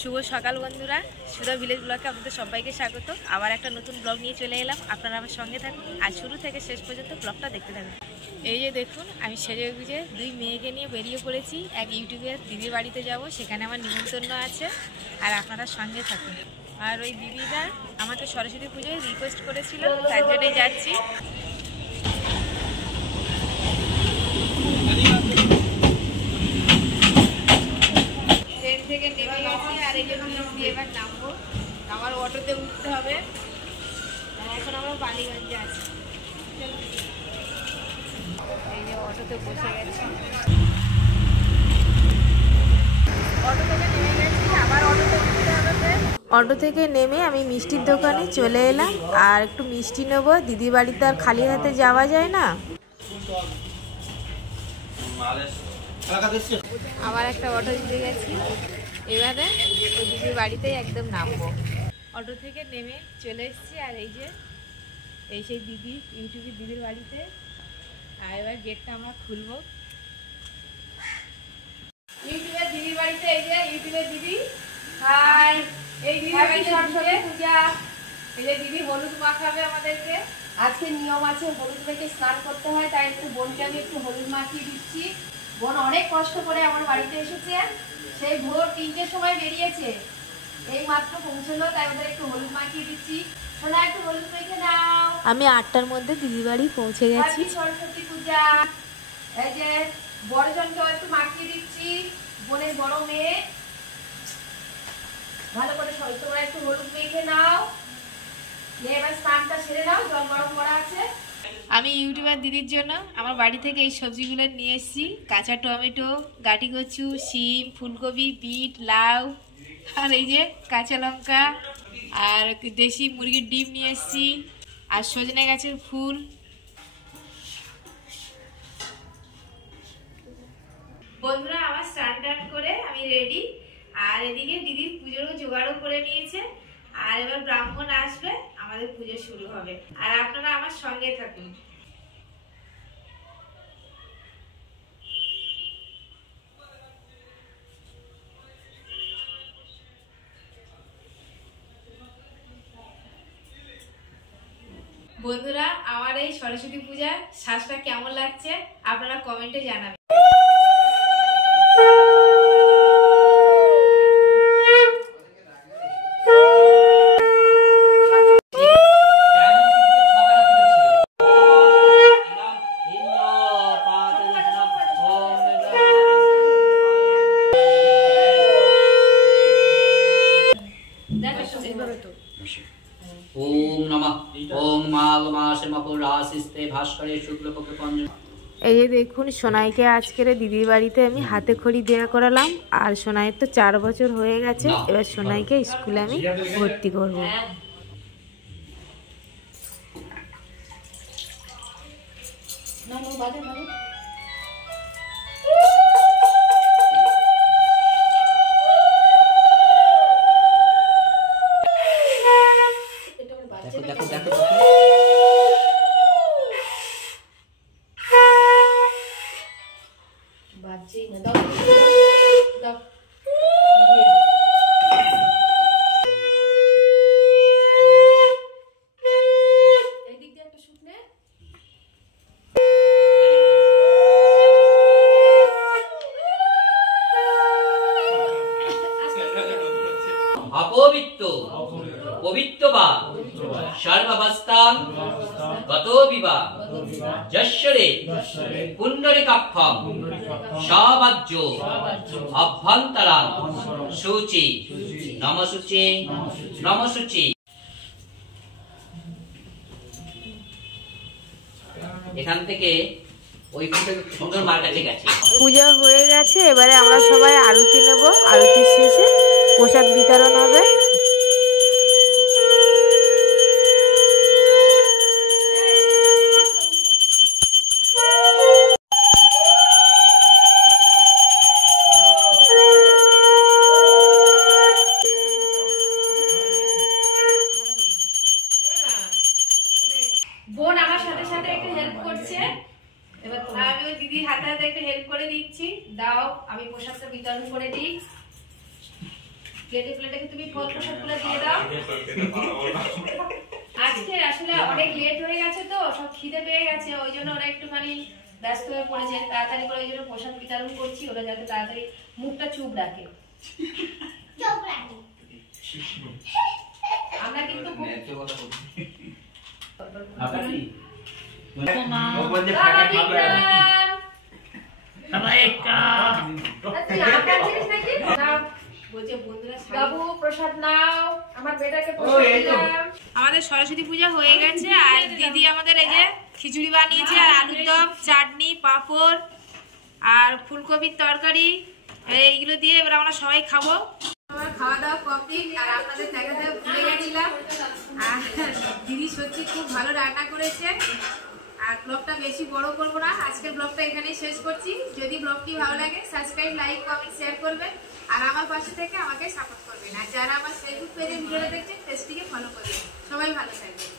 শুভ সকাল বন্ধুরা, সুধা ভিলেজ ব্লগে আপনাদের সবাইকে স্বাগত। আবার একটা নতুন ব্লগ নিয়ে চলে এলাম। আপনারা আমার সঙ্গে থাকুন আর শুরু থেকে শেষ পর্যন্ত ব্লগটা দেখতে থাকুন। এই যে দেখুন, আমি সেজে গুজে দুই মেয়েকে নিয়ে বেরিয়ে পড়েছি। এক ইউটিউবের দিদির বাড়িতে যাব, সেখানে আমার নিমন্ত্রণ আছে, আর আপনারা সঙ্গে থাকুন। আর ওই দিদিরা আমাকে সরস্বতী পুজোয় রিকোয়েস্ট করেছিল, তার জন্যই যাচ্ছি। ট্রেন থেকে নেমে গেছি, আর এই যে দিয়ে এবার নামবো। আমার অটোতে উঠতে হবে। এখন আমরা বালিগঞ্জে আছি। এই যে অটোতে বসে গেছি, অটো থেকে নেমে গেছি, আবার অটোতে উঠতে হবে। অটো থেকে নেমে আমি মিষ্টির দোকানে চলে এলাম, আর একটু মিষ্টি নেবো। দিদি বাড়িতে আর খালি হাতে যাওয়া যায় না। আবার একটা অটো দিতে গেছি, এবারে ওই দিদির বাড়িতেই একদম নামবো। অটো থেকে নেমে চলে এসেছি, আর এই যে এই সেই দিদি, ইউটিউবের দিদির বাড়িতে। আর এবার গেটটা আমরা খুলবো। ইউটিউবের দিদির বাড়িতে, এই যে ইউটিউবের দিদি। হাই, এই দিদি সরস্বতী পূজা। এই যে দিদি হলুদ মাখাবে আমাদেরকে। আজকে নিয়ম আছে, হলুদ মেখে স্নান করতে হয়, তাই একটু বোনকে আমি একটু হলুদ মাখিয়ে দিচ্ছি। বোন অনেক কষ্ট করে আমার বাড়িতে এসেছে, সেই ভোর 3টের সময় বেরিয়েছে, এই মাত্র পৌঁছলো, তাই ওদের একটু হলুদ মাখিয়ে দিচ্ছি। সোনা একটু হলুদ মেখে দাও। আমি 8টার মধ্যে দিদি বাড়ি পৌঁছে গেছি। সরস্বতী পূজা। এই যে বড়জনকে একটু মাখিয়ে দিচ্ছি, বোনের বড় মেয়ে। ভালো করে তোমরা একটু হলুদ মেখে নাও। এবার স্নানটা সেরে নাও, জল গরম করা আছে। আমি ইউটিউবার দিদির জন্য আমার বাড়ি থেকে এই সবজিগুলো নিয়ে এসেছি। কাঁচা টমেটো, গাটি কচু, শিম, ফুলকপি, বিট, লাউ, আর এই যে কাঁচা লঙ্কা, আর দেশি মুরগির ডিম নিয়ে এসেছি, আর সজনে গাছের ফুল। বন্ধুরা, আমার স্নান টান করে আমি রেডি। আর এদিকে দিদির পুজোরও জোগাড়ও করে নিয়েছে। আর এবার ব্রাহ্মণ আসবে, আমাদের পুজো শুরু হবে। আর আপনারা আমার সঙ্গে থাকুন। বন্ধুরা, আমার এই সরস্বতী পূজার সাজটা কেমন লাগছে আপনারা কমেন্টে জানাবেন। এই যে দেখুন, সোনাইকে আজকের দিদির বাড়িতে আমি হাতে খড়ি দেয়া করালাম। আর সোনাইয়ের তো 4 বছর হয়ে গেছে। এবার সোনাইকে স্কুলে আমি ভর্তি করবো। অপবিত্র পবিত্র বা সর্বাবস্থাং গতো বিবা যশ্বরে পুণ্ডরিকাক্ষম সবাজ্য অভ্যন্তরাং শুচি নমশুচি নমশুচি। এখান থেকে ওই সুন্দর মার কাছে গেছে। পূজা হয়ে গেছে, এবারে আমরা সবাই আরতি নেব। আরতির শেষে প্রসাদ বিতরণ হবে। বোন আমার সাথে সাথে একটু হেল্প করছে। এবার আমি ওই দিদির হাতে হাতে একটু হেল্প করে দিচ্ছি। দাও, আমি প্রসাদটা বিতরণ করে দিই। প্লেটে প্লেটে তুমি ফল প্রসাদগুলো দিয়ে দাও। আজকে আসলে অনেক লেট হয়ে গেছে তো, সব খিদে পেয়ে গেছে, ওই জন্য ওরা একটুখানি ব্যস্ত হয়ে পড়েছে। তাড়াতাড়ি করে ওই জন্য প্রসাদ বিতরণ করছি, ওরা যাতে তাড়াতাড়ি মুখটা চুপ রাখে। আমরা কিন্তু বাবু প্রসাদ নাও, আমার বেটাকে প্রসাদ দিলাম। আমাদের সরস্বতী পূজা হয়ে গেছে আর দিদি আমাদের এই যে খিচুড়ি বানিয়েছে আর আলুর দম, চাটনি, পাঁপড় আর ফুলকপির তরকারি, এইগুলো দিয়ে এবার আমরা সবাই খাবো। আমার খাওয়া দাওয়া কমপ্লিট আর আপনাদের দেখাতে ভুলে গেছিলাম। আর দিদি সত্যি খুব ভালো রান্না করেছে। আর ব্লগটা বেশি বড় করব না, আজকের ব্লগটা এখানেই শেষ করছি। যদি ব্লগটি ভালো লাগে সাবস্ক্রাইব, লাইক, কমেন্ট, শেয়ার করবেন আর আমার পাশে থেকে আমাকে সাপোর্ট করবেন। আর যারা আমার ফেসবুক পেজে ভিডিওটা দেখছেন পেজটিকে ফলো করবেন। সবাই ভালো থাকবেন।